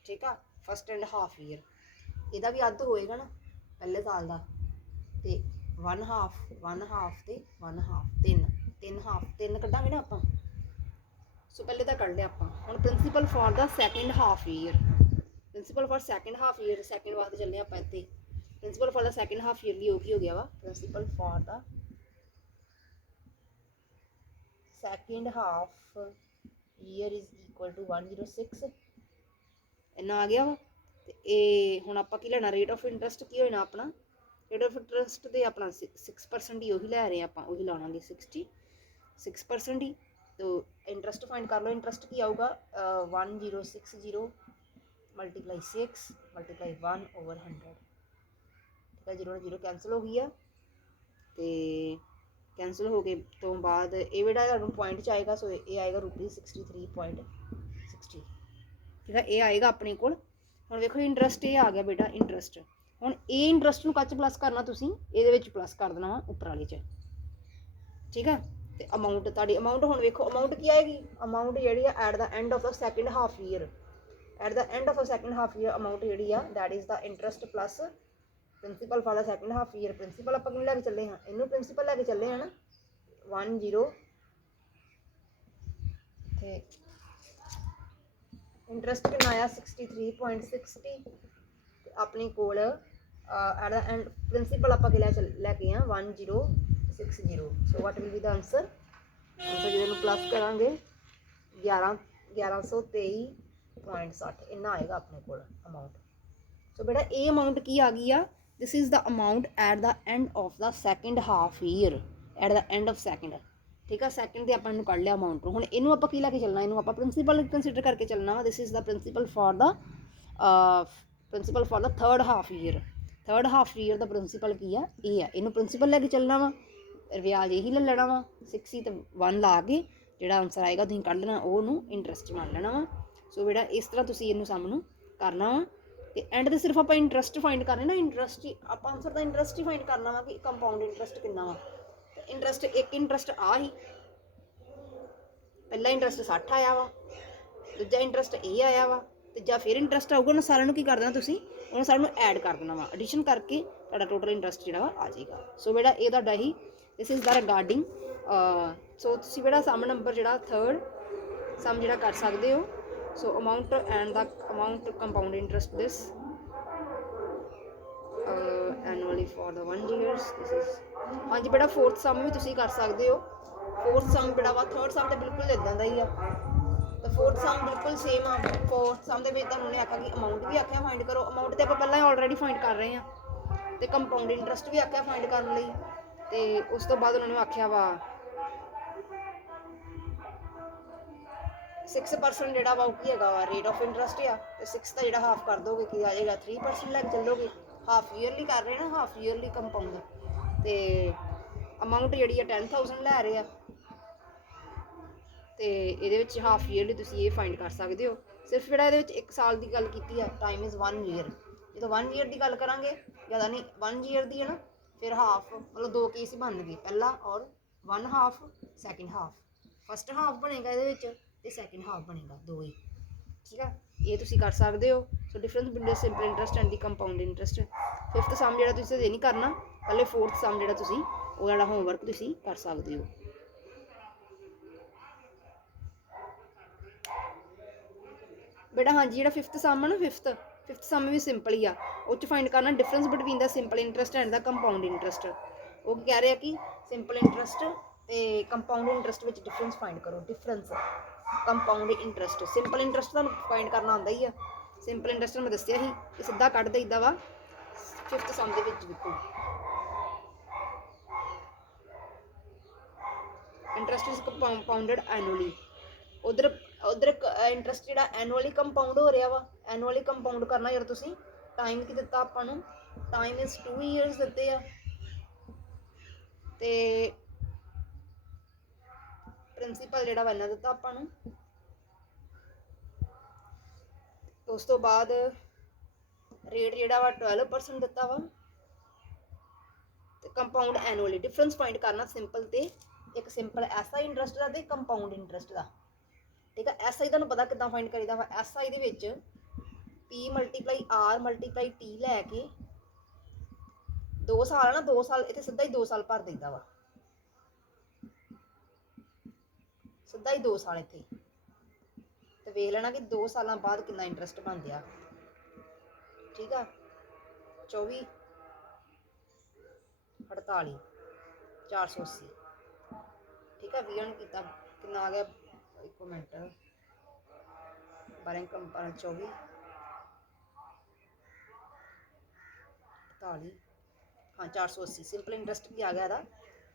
ਠੀਕ ਆ, ਫਸਟ ਐਂਡ ਹਾਫ ਈਅਰ, ਇਹਦਾ ਵੀ ਅੱਧ ਹੋਏਗਾ ਨਾ ਪਹਿਲੇ ਸਾਲ ਦਾ, ਤੇ 1 ਹਾਫ ਤੇ 1 ਹਾਫ 3 ਹਾਫ 3 ਕੱਢਾਂਗੇ ਨਾ ਆਪਾਂ। ਸੋ ਪਹਿਲੇ ਤਾਂ ਕੱਢ ਲਿਆ ਆਪਾਂ। ਹੁਣ principal for the second half year, principal for second half year, second ਵਾਸਤੇ ਚੱਲੇ ਆਪਾਂ ਇੱਥੇ, principal for the second half year ਲਈ ਉਹ ਕੀ ਹੋ ਗਿਆ ਵਾ, principal for the second half year is equal to 106 ਇੰਨਾ ਆ ਗਿਆ ਵਾ। ਤੇ ਇਹ ਹੁਣ ਆਪਾਂ ਕੀ ਲੈਣਾ, ਰੇਟ ਆਫ ਇੰਟਰਸਟ ਕੀ ਹੋਣਾ ਆਪਣਾ, ਰੇਟ ਆਫ ਇੰਟਰਸਟ ਤੇ ਆਪਣਾ 6% ਹੀ ਉਹੀ ਲੈ ਰਹੇ ਆਪਾਂ, ਉਹੀ ਲਾਵਾਂਗੇ 6% ਹੀ। ਤੋ ਇੰਟਰਸਟ ਫਾਈਂਡ ਕਰ ਲਓ, ਇੰਟਰਸਟ ਕੀ ਆਊਗਾ 1060 ਮਲਟੀਪਲਾਈ 6 ਮਲਟੀਪਲਾਈ 1/100, ਠੀਕ ਹੈ, 0 ਨਾਲ 0 ਕੈਂਸਲ ਹੋ ਗਈ ਆ, ਤੇ ਕੈਂਸਲ ਹੋ ਗਏ ਤੋਂ ਬਾਅਦ ਇਹ ਜਿਹੜਾ ਤੁਹਾਨੂੰ ਪੁਆਇੰਟ 'ਚ ਆਏਗਾ, ਸੋ ਇਹ ਆਏਗਾ ₹63.60, ਠੀਕ ਹੈ, ਇਹ ਆਏਗਾ ਆਪਣੇ ਕੋਲ। ਹੁਣ ਵੇਖੋ ਇੰਟਰਸਟ ਇਹ ਆ ਗਿਆ ਬੇਟਾ, ਇੰਟਰਸਟ ਹੁਣ ਇਹ ਇੰਟਰਸਟ ਨੂੰ ਕੱਚ ਪਲੱਸ ਕਰਨਾ, ਤੁਸੀਂ ਇਹਦੇ ਵਿੱਚ ਪਲੱਸ ਕਰ ਦੇਣਾ ਵਾ ਉੱਪਰ ਵਾਲੇ 'ਚ, ਠੀਕ ਆ। ਤੇ ਅਮਾਊਂਟ ਤੁਹਾਡੀ ਅਮਾਊਂਟ ਹੁਣ ਵੇਖੋ ਅਮਾਊਂਟ ਕੀ ਆਏਗੀ, ਅਮਾਊਂਟ ਜਿਹੜੀ ਆ at the end of the second half year, at the end of the second half year amount ਜਿਹੜੀ ਆ that is the interest plus principal for the second half year. Principal ਆਪਾਂ ਕਿਵੇਂ ਲੈ ਕੇ ਚੱਲੇ ਹਾਂ, ਇਹਨੂੰ ਪ੍ਰਿੰਸੀਪਲ ਲੈ ਕੇ ਚੱਲੇ ਹਾਂ ਨਾ 10 ਤੇ ਇੰਟਰਸਟ ਕਿੰਨਾ ਆਇਆ 63.60, ਤੇ ਆਪਣੀ ਕੋਲ ਐਟ ਦਾ ਐਂਡ ਪ੍ਰਿੰਸੀਪਲ ਆਪਾਂ ਲੈ ਕੇ ਆ 1060। So what will be the answer, answer ਜਿਹਨੂੰ ਪਲੱਸ ਕਰਾਂਗੇ 1123.60 ਇੰਨਾ ਆਏਗਾ ਆਪਣੇ ਕੋਲ ਅਮਾਊਂਟ। ਸੋ ਬੇਟਾ ਇਹ ਅਮਾਊਂਟ ਕੀ ਆ ਗਈ ਆ, this is the amount at the end of the second half year, at the end of second, ਠੀਕ ਆ, ਸੈਕਿੰਡ ਦੇ ਆਪਾਂ ਨੂੰ ਕੱਢ ਲਿਆ ਅਮਾਊਂਟ ਨੂੰ। ਹੁਣ ਇਹਨੂੰ ਆਪਾਂ ਕੀ ਲੈ ਕੇ ਚੱਲਣਾ, ਇਹਨੂੰ ਆਪਾਂ ਪ੍ਰਿੰਸੀਪਲ ਕੰਸੀਡਰ ਕਰਕੇ ਚੱਲਣਾ ਵਾ। this is the principal for the third half year, third half year ਦਾ ਪ੍ਰਿੰਸੀਪਲ ਕੀ ਆ, ਇਹ ਆ, ਇਹਨੂੰ ਪ੍ਰਿੰਸੀਪਲ ਲੈ ਕੇ ਚੱਲਣਾ ਵਾ, ਵਿਆਜ ਇਹੀ ਲੈ ਲੈਣਾ ਵਾ 60 ਤੇ 1 ਲਾ ਕੇ ਜਿਹੜਾ ਆਨਸਰ ਆਏਗਾ ਤੁਸੀਂ ਕੱਢ ਲੈਣਾ, ਉਹਨੂੰ ਇੰਟਰਸਟ ਮੰਨ ਲੈਣਾ ਵਾ। ਸੋ ਬੇਟਾ ਇਸ ਤਰ੍ਹਾਂ ਤੁਸੀਂ ਇਹਨੂੰ ਸਮ ਨੂੰ ਕਰਨਾ ਵਾ, ਤੇ ਐਂਡ ਤੇ ਸਿਰਫ ਆਪਾਂ ਇੰਟਰਸਟ ਫਾਈਂਡ ਕਰਨਾ ਨਾ, ਇੰਟਰਸਟ ਹੀ ਆਪਾਂ ਆਨਸਰ ਦਾ ਇੰਟਰਸਟ ਹੀ ਫਾਈਂਡ ਕਰਨਾ ਵਾ ਕਿ ਕੰਪਾਊਂਡ ਇੰਟਰਸਟ ਕਿੰਨਾ ਵਾ। ਤੇ ਇੰਟਰਸਟ ਇੱਕ ਇੰਟਰਸਟ ਆ ਹੀ, ਪਹਿਲਾ ਇੰਟਰਸਟ 60 ਆਇਆ ਵਾ, ਦੂਜਾ ਇੰਟਰਸਟ ਇਹ ਆਇਆ ਵਾ, ਤੀਜਾ ਫਿਰ ਇੰਟਰਸਟ ਆਊਗਾ। ਉਹਨਾਂ ਸਾਰਿਆਂ ਨੂੰ ਕੀ ਕਰ ਦੇਣਾ ਤੁਸੀਂ, ਉਹਨਾਂ ਸਾਰਿਆਂ ਨੂੰ ਐਡ ਕਰ ਦੇਣਾ ਵਾ, ਐਡੀਸ਼ਨ ਕਰਕੇ ਤੁਹਾਡਾ ਟੋਟਲ ਇੰਟਰਸਟ ਜਿਹੜਾ ਵਾ ਆ ਜਾਏਗਾ। ਸੋ ਬੇਟਾ ਇਹ ਤੁਹਾਡਾ ਹੀ ਦਿਸ ਇਜ਼ ਦਾ ਰਿਗਾਰਡਿੰਗ। ਸੋ ਤੁਸੀਂ ਬੇਟਾ ਸਮ ਨੰਬਰ ਜਿਹੜਾ ਥਰਡ ਸਮ ਜਿਹੜਾ ਕਰ ਸਕਦੇ ਹੋ। So amount and the amount compound interest this annually for the 1 years this is. ਹਾਂਜੀ ਬੇਟਾ ਫੋਰਥ ਸਮ ਵੀ ਤੁਸੀਂ ਕਰ ਸਕਦੇ ਹੋ। ਫੋਰਥ ਸਮ ਜਿਹੜਾ ਵਾ ਥਰਡ ਸਮ ਤਾਂ ਬਿਲਕੁਲ ਇੱਦਾਂ ਦਾ ਹੀ ਆ, ਤਾਂ ਫੋਰਥ ਸਮ ਬਿਲਕੁਲ ਸੇਮ ਆ। ਫੋਰਥ ਸਮ ਦੇ ਵਿੱਚ ਤੁਹਾਨੂੰ ਉਹਨੇ ਆਖਿਆ ਕਿ ਅਮਾਊਂਟ ਵੀ ਆਖਿਆ ਫਾਈਂਡ ਕਰੋ, ਅਮਾਊਂਟ ਤੇ ਆਪਾਂ ਪਹਿਲਾਂ ਹੀ ਆਲਰੇਡੀ ਫਾਈਂਡ ਕਰ ਰਹੇ ਹਾਂ, ਤੇ ਕੰਪਾਊਂਡ ਇੰਟਰਸਟ ਵੀ ਆਖਿਆ ਫਾਈਂਡ ਕਰਨ ਲਈ, ਤੇ ਉਸ ਤੋਂ ਬਾਅਦ ਉਹਨਾਂ ਨੂੰ ਆਖਿਆ ਵਾ 6% ਜਿਹੜਾ ਵਾ ਉਹ ਕੀ ਹੈਗਾ ਵਾ ਰੇਟ ਆਫ ਇੰਟਰਸਟ ਆ, ਤੇ 6 ਦਾ ਜਿਹੜਾ ਹਾਫ ਕਰ ਦੋਗੇ ਕੀ ਆ ਜਾਏਗਾ 3% ਲੈ ਕੇ ਚੱਲੋਗੇ। ਹਾਫ ਈਅਰਲੀ ਕਰ ਰਹੇ ਨਾ, ਹਾਫ ਈਅਰਲੀ ਕੰਪਾਊਂਡ, ਤੇ ਅਮਾਊਂਟ ਜਿਹੜੀ ਆ 10,000 ਲੈ ਰਹੇ ਆ, ਤੇ ਇਹਦੇ ਵਿੱਚ ਹਾਫ ਈਅਰਲੀ ਤੁਸੀਂ ਇਹ ਫਾਈਂਡ ਕਰ ਸਕਦੇ ਹੋ। ਸਿਰਫ ਜਿਹੜਾ ਇਹਦੇ ਵਿੱਚ 1 ਸਾਲ ਦੀ ਗੱਲ ਕੀਤੀ ਆ, ਟਾਈਮ ਇਜ਼ 1 year। ਜਦੋਂ 1 year ਦੀ ਗੱਲ ਕਰਾਂਗੇ, ਜ਼ਿਆਦਾ ਨਹੀਂ 1 year ਦੀ ਹੈ ਨਾ, ਫਿਰ ਹਾਫ ਮਤਲਬ 2 ਕੇਸ ਹੀ ਬਣ ਗਏ, ਪਹਿਲਾ ਔਰ 1 half second half, first half ਬਣੇਗਾ ਇਹਦੇ ਵਿੱਚ ਤੇ ਸੈਕਿੰਡ ਹਾਫ ਬਣੇਗਾ, 2 ਹੀ। ਠੀਕ ਆ, ਇਹ ਤੁਸੀਂ ਕਰ ਸਕਦੇ ਹੋ। So difference between simple interest and the compound interest. Fifth sum ਜਿਹੜਾ ਤੁਸੀਂ ਇਹ ਨਹੀਂ ਕਰਨਾ, ਪਹਿਲੇ ਫੋਰਥ ਸਮ ਜਿਹੜਾ ਤੁਸੀਂ ਉਹ ਜਿਹੜਾ ਹੋਮਵਰਕ ਤੁਸੀਂ ਕਰ ਸਕਦੇ ਹੋ। ਬੇਟਾ ਹਾਂਜੀ, ਜਿਹੜਾ ਫਿਫਥ ਸਮ ਆ ਨਾ, ਫਿਫਥ ਸਮ ਵੀ ਸਿੰਪਲ ਹੀ ਆ। ਉਹ 'ਚ ਫਾਈਂਡ ਕਰਨਾ difference between the simple interest and the compound interest. ਉਹ ਕੀ ਕਹਿ ਰਿਹਾ ਕਿ ਸਿੰਪਲ ਇੰਟਰਸਟ ਤੇ ਕੰਪਾਊਂਡ ਇੰਟਰਸਟ ਵਿੱਚ ਡਿਫਰੈਂਸ ਫਾਈਂਡ ਕਰੋ। Difference compound interest, simple interest ਤੁਹਾਨੂੰ ਫਾਈਂਡ ਕਰਨਾ ਆਉਂਦਾ ਹੀ ਆ। ਸਿੰਪਲ ਇੰਟਰਸਟ ਮੈਂ ਦੱਸਿਆ ਸੀ ਕਿ ਸਿੱਧਾ ਕੱਢ ਦੇਈਦਾ ਵਾ। ਫਿਫਥ ਸਮ ਦੇ ਵਿੱਚ ਦੇਖੋ, ਇੰਟਰਸਟ ਇਜ਼ ਕੰਪਾਊਂਡਡ ਐਨੂਅਲੀ। ਉਧਰ ਇੰਟਰਸਟ ਜਿਹੜਾ ਐਨੂਅਲੀ ਕੰਪਾਊਂਡ ਹੋ ਰਿਹਾ ਵਾ। ਐਨੂਅਲੀ ਕੰਪਾਊਂਡ ਕਰਨਾ ਜਦੋਂ ਤੁਸੀਂ, ਟਾਈਮ ਕੀ ਦਿੱਤਾ ਆਪਾਂ ਨੂੰ, ਟਾਈਮ ਇਜ਼ 2 years ਦਿੱਤੇ ਆ, ਤੇ ਪ੍ਰਿੰਸੀਪਲ ਜਿਹੜਾ ਵਾ ਇਹਨਾਂ ਦਿੱਤਾ ਆਪਾਂ ਨੂੰ। ਉਸ ਤੋਂ ਬਾਅਦ ਰੇਟ ਜਿਹੜਾ ਵਾ 12% ਦਿੱਤਾ ਵਾ, ਤੇ ਕੰਪਾਊਂਡ ਐਨੂਅਲੀ। ਡਿਫਰੈਂਸ ਫਾਈਂਡ ਕਰਨਾ ਸਿੰਪਲ ਤੇ ਇੱਕ ਸਿੰਪਲ ਐਸਆਈ ਇੰਟਰਸਟ ਦਾ ਤੇ ਕੰਪਾਊਂਡ ਇੰਟਰਸਟ ਦਾ। ਠੀਕ ਆ, ਐਸਆਈ ਤੁਹਾਨੂੰ ਪਤਾ ਕਿੱਦਾਂ ਫਾਈਂਡ ਕਰੀਦਾ ਵਾ। ਐਸਆਈ ਦੇ ਵਿੱਚ P × R × T ਲੈ ਕੇ 2 ਸਾਲ ਆ ਨਾ, 2 ਸਾਲ ਇੱਥੇ ਸਿੱਧਾ ਹੀ 2 ਸਾਲ ਭਰ ਦਿੰਦਾ ਵਾ, ਸਿੱਧਾ ਹੀ 2 ਸਾਲ ਇੱਥੇ, ਤੇ ਵੇਖ ਲੈਣਾ ਕਿ 2 ਸਾਲਾਂ ਬਾਅਦ ਕਿੰਨਾ ਇੰਟਰਸਟ ਬਣਦਿਆ। ਠੀਕ ਆ, 24 48 480। ਠੀਕ ਆ, 20 ਕੀਤਾ ਕਿੰਨਾ ਆ ਗਿਆ, 1 ਮਿੰਟ, 12 24 48, ਹਾਂ 480। ਸਿੰਪਲ ਇੰਟਰਸਟ ਕੀ ਆ ਗਿਆ ਇਹਦਾ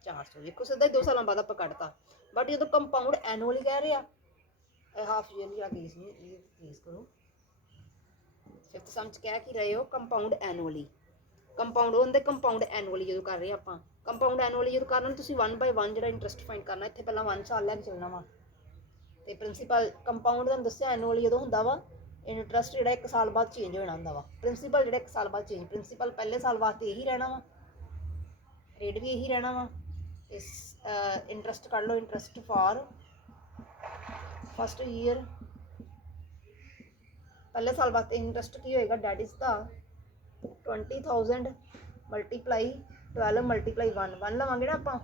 400। ਵੇਖੋ ਸਿੱਧਾ ਹੀ 2 ਸਾਲਾਂ ਬਾਅਦ ਆਪਾਂ ਕੱਢਤਾ। ਬਟ ਜਦੋਂ ਕੰਪਾਊਂਡ ਐਨੂਅਲੀ ਕਹਿ ਰਹੇ ਆ, ਇਹ ਹਾਫ ਈਅਰਲੀ ਆ ਕੇਸ ਨਹੀਂ, ਇਹ ਕੇਸ ਕਰੋ। ਫਿਫਥ ਸਮ 'ਚ ਕਹਿ ਕੀ ਰਹੇ ਹੋ, ਕੰਪਾਊਂਡ ਐਨੂਅਲੀ। ਕੰਪਾਊਂਡ ਹੁੰਦੇ, ਕੰਪਾਊਂਡ ਐਨੂਅਲੀ ਜਦੋਂ ਕਰ ਰਹੇ ਆਪਾਂ, ਕੰਪਾਊਂਡ ਐਨੂਅਲੀ ਜਦੋਂ ਕਰਨਾ ਤੁਸੀਂ 1 by 1 ਜਿਹੜਾ ਇੰਟਰਸਟ ਫਾਈਂਡ ਕਰਨਾ। ਇੱਥੇ ਪਹਿਲਾਂ 1 ਸਾਲ ਲੈ ਕੇ ਚੱਲਣਾ ਵਾ, ਤੇ ਪ੍ਰਿੰਸੀਪਲ ਕੰਪਾਊਂਡ ਤੁਹਾਨੂੰ ਦੱਸਿਆ ਐਨੂਅਲੀ ਜਦੋਂ ਹੁੰਦਾ ਵਾ, ਇੰਟਰਸਟ ਜਿਹੜਾ 1 ਸਾਲ ਬਾਅਦ ਚੇਂਜ ਹੋ ਜਾਣਾ ਹੁੰਦਾ ਵਾ। ਪ੍ਰਿੰਸੀਪਲ ਜਿਹੜਾ 1 ਸਾਲ ਬਾਅਦ ਚੇਂਜ, ਪ੍ਰਿੰਸੀਪਲ ਪਹਿਲੇ ਸਾਲ ਵਾਸਤੇ ਇਹੀ ਰਹਿਣਾ ਵਾ, ਰੇਟ ਵੀ ਇਹੀ ਰਹਿਣਾ ਵਾ। ਇਸ ਇੰਟਰਸਟ ਕੱਢ ਲਓ, ਇੰਟਰਸਟ ਫਾਰ ਫਸਟ ਈਅਰ, ਪਹਿਲੇ ਸਾਲ ਵਾਸਤੇ ਇੰਟਰਸਟ ਕੀ ਹੋਏਗਾ, that is the 20,000 multiply 12 multiply 1 ਲਵਾਂਗੇ ਨਾ ਆਪਾਂ,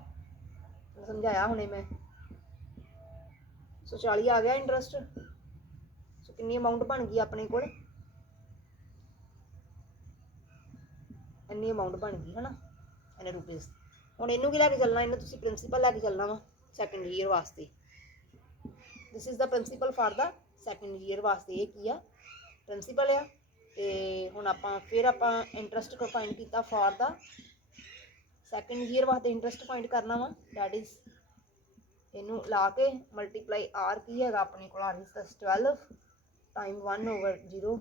ਸਮਝਾਇਆ ਹੁਣੇ ਮੈਂ। ਸੋ 40 ਆ ਗਿਆ ਇੰਟਰਸਟ। ਸੋ ਕਿੰਨੀ ਅਮਾਊਂਟ ਬਣ ਗਈ ਆਪਣੇ ਕੋਲ, ਇੰਨੀ ਅਮਾਊਂਟ ਬਣ ਗਈ ਹੈ ਨਾ, ਇੰਨੇ ਰੁਪੀਸ। ਹੁਣ ਇਹਨੂੰ ਕੀ ਲੈ ਕੇ ਚੱਲਣਾ, ਇਹਨੂੰ ਤੁਸੀਂ ਪ੍ਰਿੰਸੀਪਲ ਲੈ ਕੇ ਚੱਲਣਾ ਵਾ ਸੈਕੰਡ ਈਅਰ ਵਾਸਤੇ। This is the principal for the second year ਵਾਸਤੇ। ਇਹ ਕੀ ਆ, ਪ੍ਰਿੰਸੀਪਲ ਆ। ਤੇ ਹੁਣ ਆਪਾਂ ਫਿਰ ਆਪਾਂ ਇੰਟਰਸਟ ਕੋ ਫਾਈਂਡ ਕੀਤਾ ਫਾਰ ਦਾ ਸੈਕੰਡ ਈਅਰ ਵਾਸਤੇ। ਇੰਟਰਸਟ ਫਾਈਂਡ ਕਰਨਾ ਵਾ, ਡੈਟ ਇਜ਼ ਇਹਨੂੰ ਲਾ ਕੇ ਮਲਟੀਪਲਾਈ ਆਰ ਕੀ ਹੈਗਾ ਆਪਣੇ ਕੋਲ, ਆਰ ਇਜ਼ 12 ਟਾਈਮ 1/0